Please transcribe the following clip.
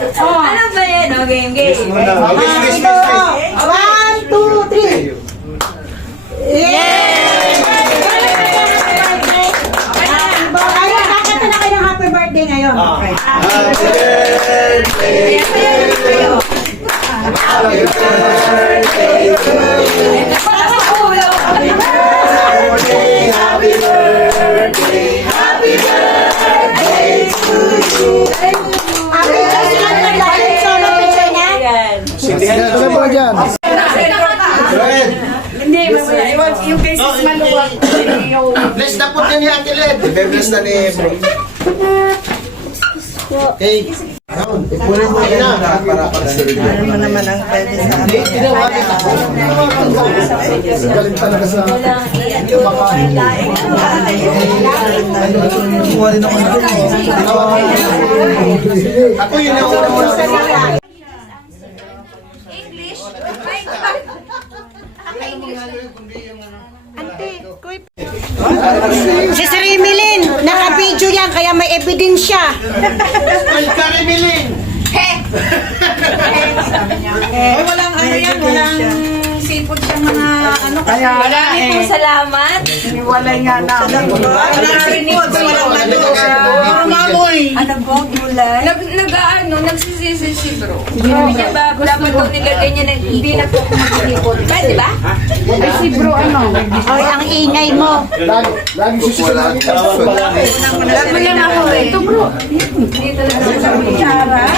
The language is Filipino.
Ano ba yan? O, game, game. Ito, 1, 2, 3. Yay! Ayun, kakanta na kayo ng happy birthday ngayon. Okay. Happy birthday to you. Happy birthday to you. Happy birthday, happy birthday, happy birthday to you. Happy birthday, solo picture na. Ano ba dyan? Hindi, yung cases maluwag. Bless na po niya ni Ate Led. Bless na ni Bro. Okay. Ipunin mo na. Ano mo naman ang pwede sa akin? Galing talaga sa... Ako yun ang una. English? Si Sir Emilyn, naka-video yan, kaya may ebidensya. Ay, Karimilin! Ay, walang ano yan, walang sipot siya mga ano kasi. Marami pong salamat. Walay nga namin. Walang sipot, walang ano. Mamoy. Ano po, gulay? Nagsisisi si bro. Sabi niya ba, dapat daw nilagay niya na hindi na po mag-ikot. Pwede ba? Ay, si bro ano? Hoy, ang ingay mo. Lagi susunod. Alam mo lang ako eh. Ito bro. Hindi talaga sa kutsara.